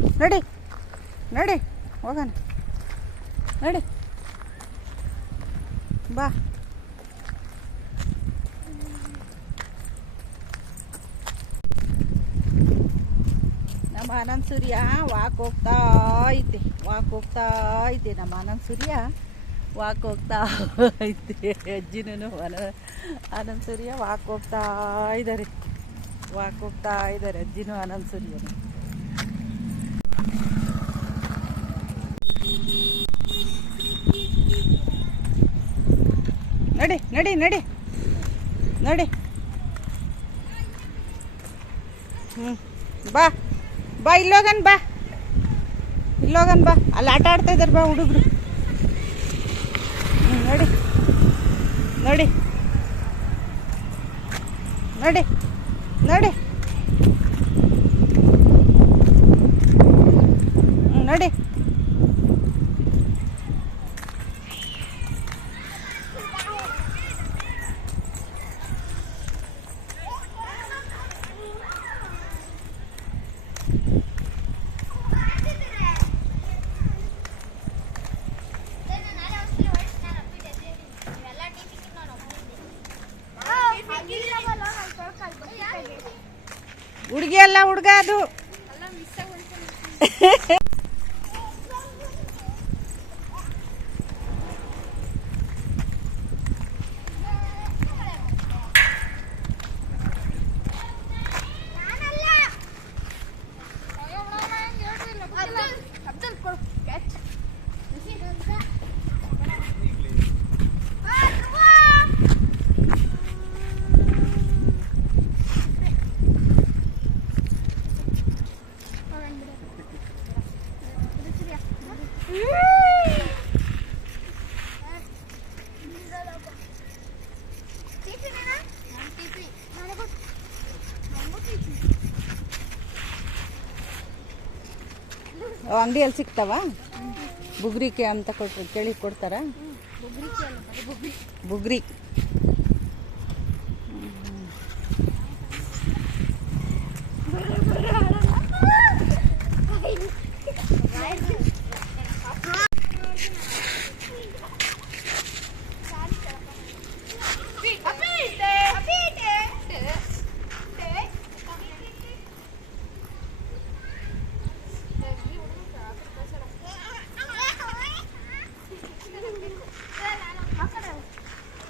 ನಡಿ. ನಡಿ. ಹೋಗೋಣ. ನಡಿ. ಬಾ. ನಮ್ಮ ಆನಂದ್ ಸೂರ್ಯ ವಾಕ್ ಹೋಗ್ತಾ ಐತೆ ವಾಕ್ ಹೋಗ್ತಾ ಐತೆ ನಮ್ಮ ಆನಂದ್ ಸೂರ್ಯ ವಾಕ್ ಹೋಗ್ತಾ ಐತೆ ಅಜ್ಜಿನೂ ಆನಂದ್ ಸೂರ್ಯ ವಾಕ್ ಹೋಗ್ತಾ ಇದ್ದಾರೆ. ವಾಕ್ ಹೋಗ್ತಾ ಇದ್ದಾರೆ. ಅಜ್ಜಿನೂ ಆನಂದ್ ಸೂರ್ಯನು. ನಡಿ ನಡಿ. ನಡಿ. ಹ್ಞೂ ಬಾ. ಬಾ ಇಲ್ಲೋಗನ್ ಬಾ. ಇಲ್ಲೋಗನ್ ಬಾ. ಅಲ್ಲಿ ಆಟ ಆಡ್ತಾ ಇದ್ದಾರೆ ಬಾ ಹುಡುಗರು. ಹ್ಞೂ ನೋಡಿ. ನೋಡಿ. ನೋಡಿ. ನೋಡಿ. ನೋಡಿ. ಹುಡುಗಿ ಅಲ್ಲ ಹುಡುಗ ಅದು. ಅಂಗಡಿಯಲ್ಲಿ ಸಿಗ್ತಾವ? ಬುಗ್ರಿಕೆ ಅಂತ ಕೊಟ್ಟು ಕೇಳಿ ಕೊಡ್ತಾರ? ಬುಗ್ರಿ.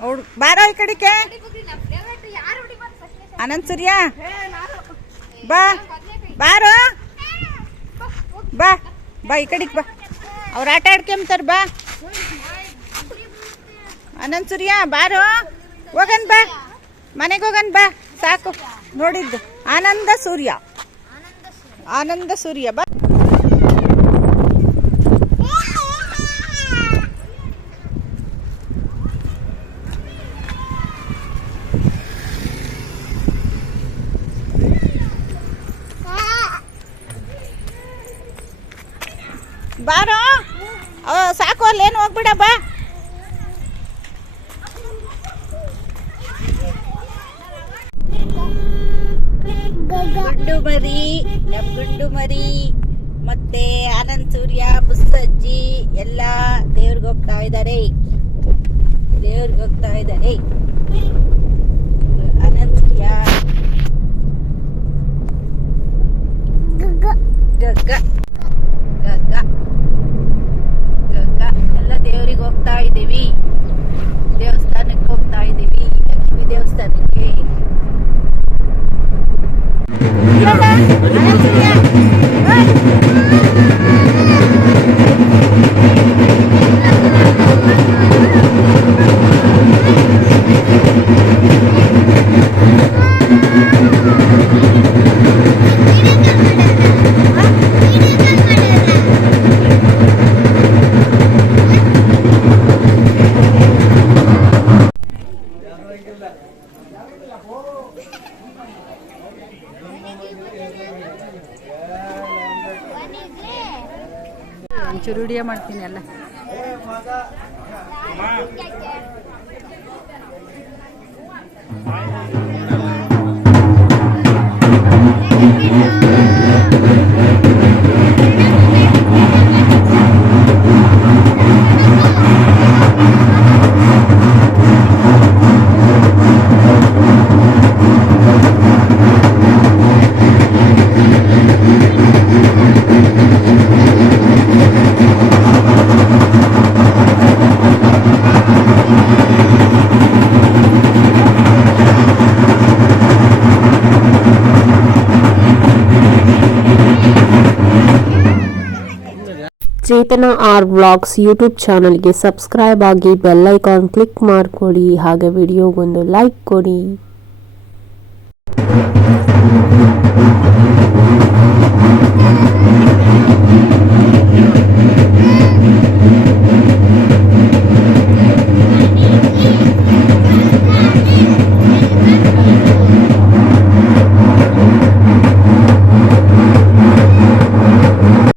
ಹುಡ್ ಬಾರೋ ಈ ಕಡೆಗೆ. ಅನಂತ್ ಸೂರ್ಯ. ಬಾ. ಬಾರೋ. ಬಾ. ಬಾ ಈ ಕಡೆಗೆ ಬಾ. ಅವ್ರು ಆಟ ಆಡ್ಕೊಂಬ್ತಾರೆ, ಬಾ. ಅನಂತ ಸೂರ್ಯ, ಬಾರೋ. ಹೋಗನ್ ಬಾ. ಮನೆಗೆ ಹೋಗನ್ ಬಾ. ಸಾಕು. ನೋಡಿದ್ದು. ಆನಂದ ಸೂರ್ಯ. ಆನಂದ ಸೂರ್ಯ. ಬಾ ಬಾರೋ ಅವ ಸಾಕು ಹೋಗ್ಬಿಡ ಬಾ. ಗುಂಡು ಮರಿ ಗುಂಡು ಮರಿ, ಮತ್ತೆ ಆನಂದ್ ಸೂರ್ಯ, ಬುಸ್ಸಜ್ಜಿ, ಎಲ್ಲ ದೇವ್ರಿಗೆ ಹೋಗ್ತಾ ಇದ್ದಾರೆ ದೇವ್ರಿಗೆ ಹೋಗ್ತಾ ಇದ್ದಾರೆ ಆನಂದ್ ಸೂರ್ಯ. ಒಂಚೂರು ವಿಡಿಯೋ ಮಾಡ್ತೀನಿ ಎಲ್ಲ ಚೇತನ ಆರ್ ವ್ಲಾಗ್ಸ್ ಯೂಟ್ಯೂಬ್ ಚಾನಲ್ಗೆ ಸಬ್ಸ್ಕ್ರೈಬ್ ಆಗಿ ಬೆಲ್ ಐಕಾನ್ ಕ್ಲಿಕ್ ಮಾಡ್ಕೊಳ್ಳಿ ಹಾಗೆ ವಿಡಿಯೋಗೊಂದು ಲೈಕ್ ಕೊಡಿ